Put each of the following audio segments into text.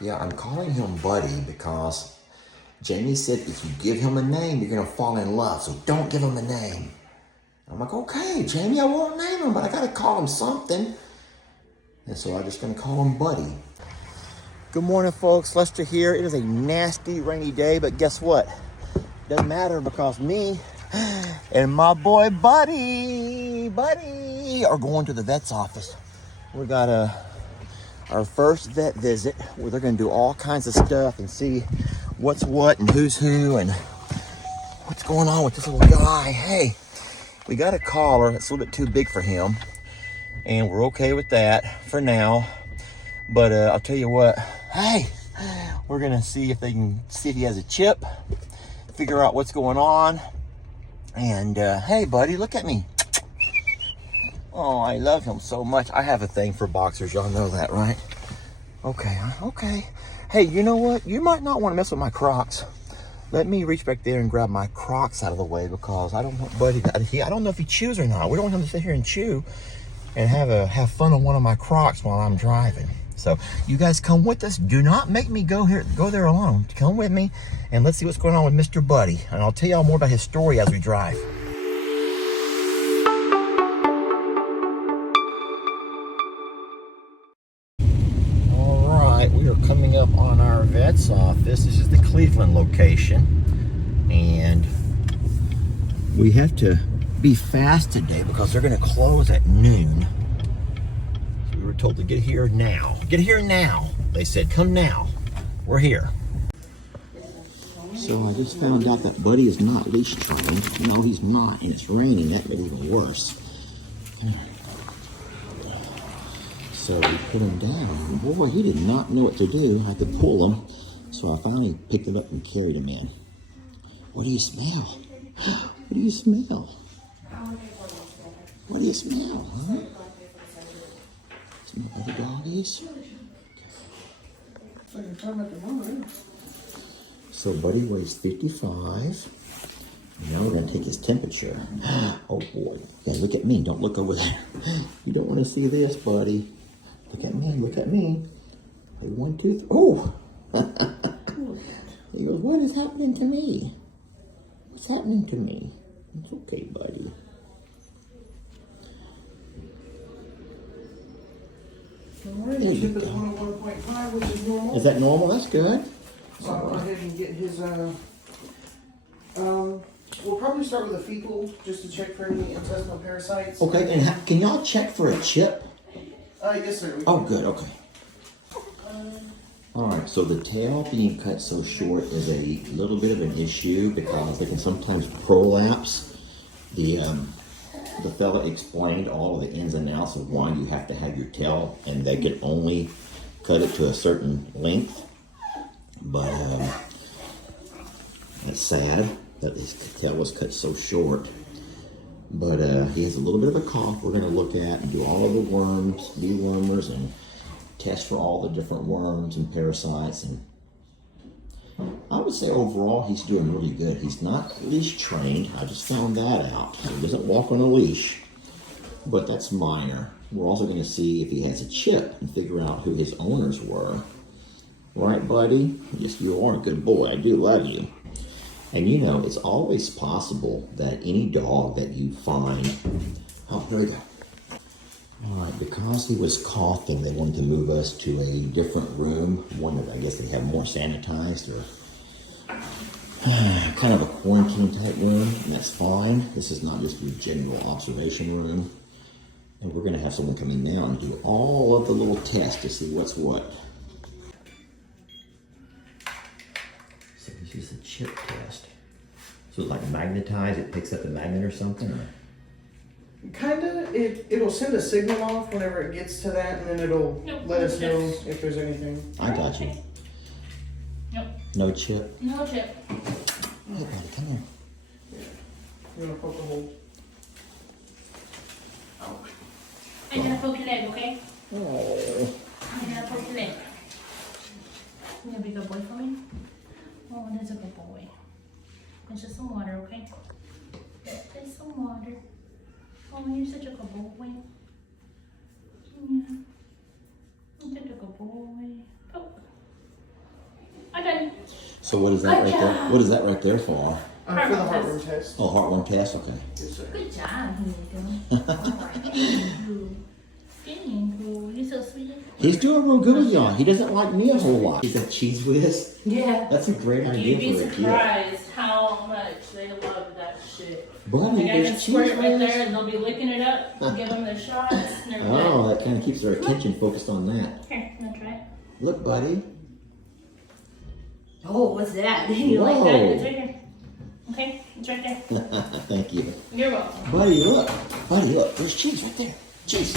Yeah, I'm calling him Buddy because Jamie said if you give him a name, you're gonna fall in love. So don't give him a name. I'm like, okay, Jamie, I won't name him, but I gotta call him something. And so I'm just gonna call him Buddy. Good morning, folks. Lester here. It is a nasty, rainy day, but guess what? Doesn't matter because me and my boy Buddy are going to the vet's office. We got our first vet visit where they're gonna do all kinds of stuff and see what's what and who's who and what's going on with this little guy. Hey, we got a collar that's a little bit too big for him, and we're okay with that for now. But I'll tell you what, hey, we're gonna see if he has a chip, figure out what's going on. And hey, buddy, look at me. Oh, I love him so much. I have a thing for boxers, y'all know that, right? Okay. Hey, you know what? You might not want to mess with my Crocs. Let me reach back there and grab my Crocs out of the way because I don't want Buddy I don't know if he chews or not. We don't want him to sit here and chew and have fun on one of my Crocs while I'm driving. So you guys come with us. Do not make me go there alone. Come with me and let's see what's going on with Mr. Buddy. And I'll tell y'all more about his story as we drive. We are coming up on our vet's office. This is the Cleveland location, and we have to be fast today because they're going to close at noon. So we were told to get here now. Get here now. They said, come now. We're here. So I just found out that Buddy is not leash trained. No, he's not, and it's raining. That made it even worse. So we put him down. Boy, he did not know what to do. I had to pull him. So I finally picked him up and carried him in. What do you smell? What do you smell? What do you smell, huh? Smell other doggies? So Buddy weighs 55. Now we're gonna take his temperature. Oh boy. Okay, look at me. Don't look over there. You don't want to see this, Buddy. Look at me, look at me. Like 1, 2, 3. Oh! He goes, what is happening to me? What's happening to me? It's okay, buddy. Alright, the chip is 101.5, which is normal. Is that normal? That's good. So I'll go ahead and get his, we'll probably start with a fecal, just to check for any intestinal parasites. Okay, and can y'all check for a chip? Yes, sir. Oh, good, okay. Alright, so the tail being cut so short is a little bit of an issue because they can sometimes prolapse. The fella explained all of the ins and outs of why you have to have your tail, and they can only cut it to a certain length. But it's sad that his tail was cut so short. But he has a little bit of a cough we're going to look at and do all of the worms, dewormers, and test for all the different worms and parasites. And I would say overall he's doing really good. He's not leash trained. I just found that out. He doesn't walk on a leash, but that's minor. We're also going to see if he has a chip and figure out who his owners were. Right, buddy? Yes, you are a good boy. I do love you. And you know, it's always possible that any dog that you find, oh, there we go. All right, because he was coughing, they wanted to move us to a different room, one that I guess they have more sanitized or kind of a quarantine type room, and that's fine. This is not just your general observation room. And we're gonna have someone come in now and do all of the little tests to see what's what. So this is a chip test. So it's like magnetized, it picks up the magnet or something? Or? Kinda. It'll send a signal off whenever it gets to that, and then it'll let us know if there's anything. I got you. Nope. No chip? No chip. Hey, buddy, come here. Yeah. You wanna poke a hole? I'm gonna poke your leg, okay? Oh. I'm gonna poke your leg. You gonna be a good boy for me? Oh, that's a good boy. There's just some water, okay? There's some water. Oh, you're such a good boy. Yeah. You're such a good boy. Oh. So what is that right there? What is that right there for? For the heartworm test. Oh, heartworm test. Okay. Yes, sir. Good job, Hugo. Hugo, you're so sweet. He's doing real good with y'all. He doesn't like me a whole lot. He's a cheese whiz. Yeah. That's a great idea You'd be for a kid. surprised how much they love that shit. Buddy, Like I can there's squirt cheese it right whiz. there and they'll be licking it up, give them the shots, and they're Oh, that kind of keeps their attention focused on that. Here, I'm gonna try it. Look, buddy. Oh, what's that? You like that? It's right here. Okay, it's right there. Thank you. You're welcome. Buddy, look. Buddy, look. There's cheese right there. Cheese.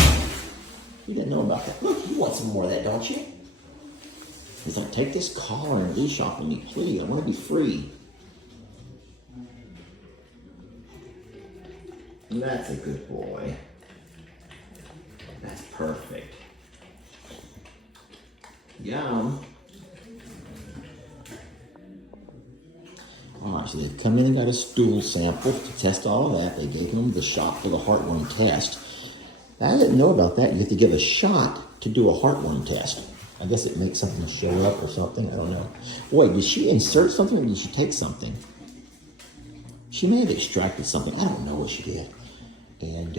You didn't know about that. Look, you want some more of that, don't you? He's like, take this collar and leash off of me, please. I want to be free. That's a good boy. That's perfect. Yum. All right, so they've come in and got a stool sample to test all of that. They gave him the shot for the heartworm test. I didn't know about that. You have to give a shot to do a heartworm test. I guess it makes something show up or something. I don't know. Wait, did she insert something or did she take something? She may have extracted something. I don't know what she did. And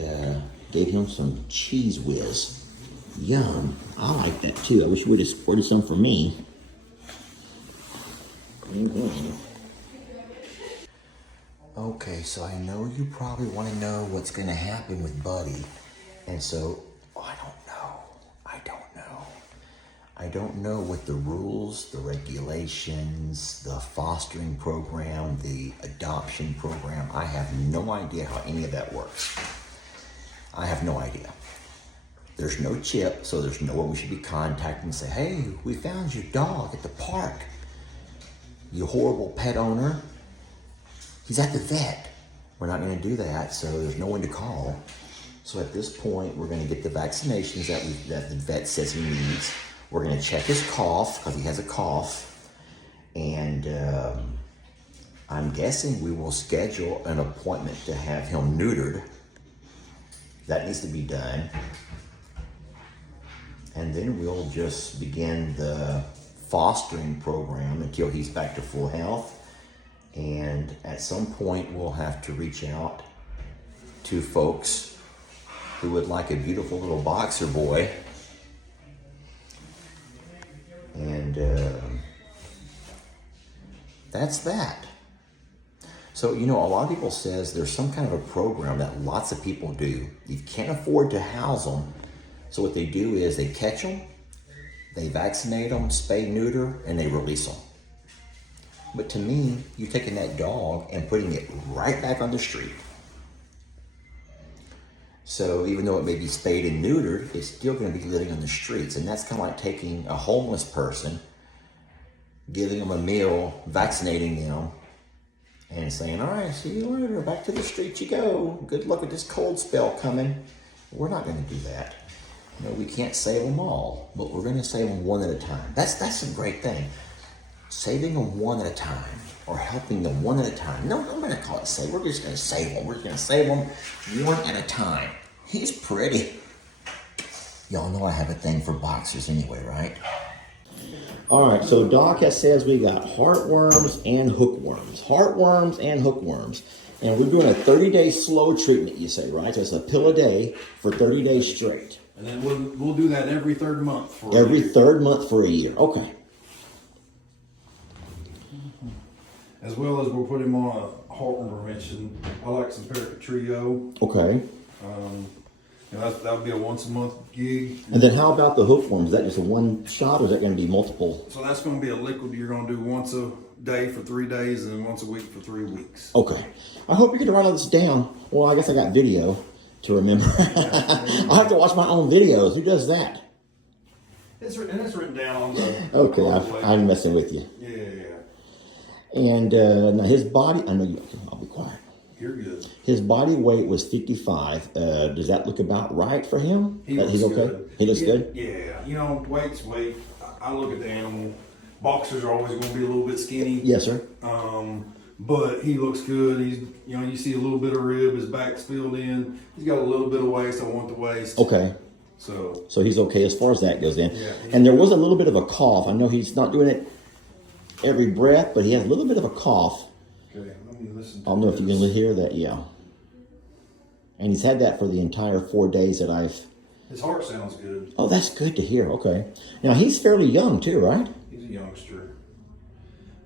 gave him some cheese whiz. Yum. I like that too. I wish you would have squirted some for me. Okay, so I know you probably want to know what's going to happen with Buddy. And so, I don't know what the rules, the regulations, the fostering program, the adoption program. I have no idea how any of that works. I have no idea. There's no chip, so there's no one we should be contacting and say, hey, we found your dog at the park. You horrible pet owner. He's at the vet. We're not going to do that, so there's no one to call. So at this point, we're going to get the vaccinations that the vet says he needs. We're going to check his cough, because he has a cough. And I'm guessing we will schedule an appointment to have him neutered. That needs to be done. And then we'll just begin the fostering program until he's back to full health. And at some point, we'll have to reach out to folks who would like a beautiful little boxer boy. And that's that. So, you know, a lot of people says there's some kind of a program that lots of people do. You can't afford to house them. So what they do is they catch them, they vaccinate them, spay, neuter, and they release them. But to me, you're taking that dog and putting it right back on the street. So even though it may be spayed and neutered, it's still going to be living on the streets. And that's kind of like taking a homeless person, giving them a meal, vaccinating them, and saying, all right, see you later, back to the street you go. Good luck with this cold spell coming. We're not going to do that. You know, we can't save them all, but we're going to save them one at a time. That's a great thing. Saving them one at a time, or helping them one at a time. No, I'm going to call it save. We're just going to save them. We're just going to save them one at a time. He's pretty. Y'all know I have a thing for boxers anyway, right? All right, so Doc has says we got heartworms and hookworms. Heartworms and hookworms. And we're doing a 30-day slow treatment, you say, right? So it's a pill a day for 30 days straight. And then we'll do that every third month for Every third month for a year. Okay. as well as we'll put him on a heartworm prevention. I like some Paraquat Trio. Okay. And that would be a once a month gig. And then how about the hookworms? Is that just a one shot, or is that going to be multiple? So that's going to be a liquid you're going to do once a day for 3 days and then once a week for 3 weeks. Okay. I hope you're going to write all this down. Well, I guess I got video to remember. I have to watch my own videos. Who does that? It's written down on the. Okay, I'm messing with you. Yeah. And now his body, I know you, I'll be quiet. You're good. His body weight was 55. Does that look about right for him? He looks He's okay? good. He looks Yeah, good? Yeah. You know, weight's weight. I look at the animal. Boxers are always going to be a little bit skinny. Yes, sir. But he looks good. He's, you see a little bit of rib. His back's filled in. He's got a little bit of waist. I want the waist. Okay. So he's okay as far as that goes then. Yeah. And there was a little bit of a cough. I know he's not doing it every breath, but he has a little bit of a cough. Okay, let me listen I to don't know if you this. can hear that, yeah. And he's had that for the entire 4 days that I've... His heart sounds good. Oh, that's good to hear, okay. Now, he's fairly young too, right? He's a youngster.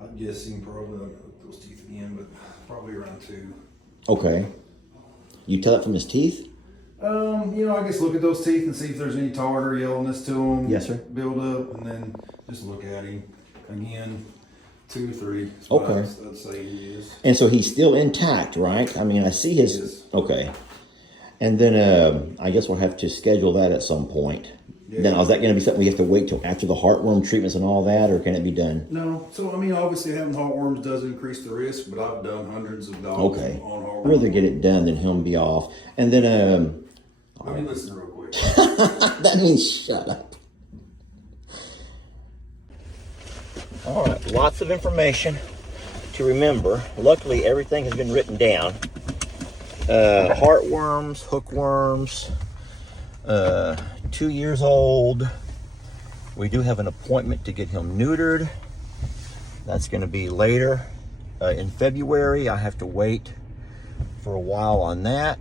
I'm guessing probably not put those teeth again, but probably around 2. Okay. You tell it from his teeth? I guess look at those teeth and see if there's any tartar yellowness to them. Yes, sir. Build up, and then just look at him again. 2 or 3. That's what Okay. I'd say he is. And so he's still intact, right? I mean, I see his... Yes. Okay. And then I guess we'll have to schedule that at some point. Yeah. Now, is that going to be something we have to wait till after the heartworm treatments and all that, or can it be done? No, so I mean, obviously having heartworms does increase the risk, but I've done hundreds of dogs Okay. on heartworms. I'd rather get it done than him be off. And then, Let me listen real quick. that means shut up. All right, lots of information to remember. Luckily, everything has been written down. Heartworms, hookworms, 2 years old. We do have an appointment to get him neutered. That's going to be later in February. I have to wait for a while on that.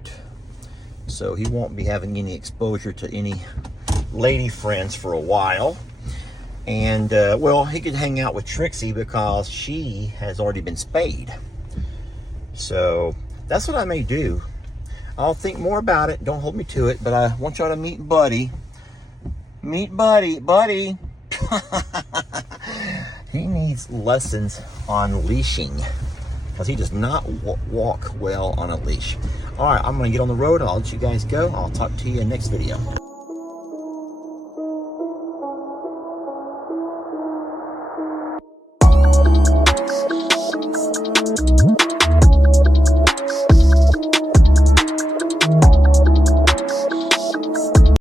So he won't be having any exposure to any lady friends for a while. And, well, he could hang out with Trixie because she has already been spayed. So that's what I may do. I'll think more about it. Don't hold me to it, but I want y'all to meet Buddy. Meet Buddy. Buddy. He needs lessons on leashing because he does not walk well on a leash. All right, I'm going to get on the road. I'll let you guys go. I'll talk to you in the next video.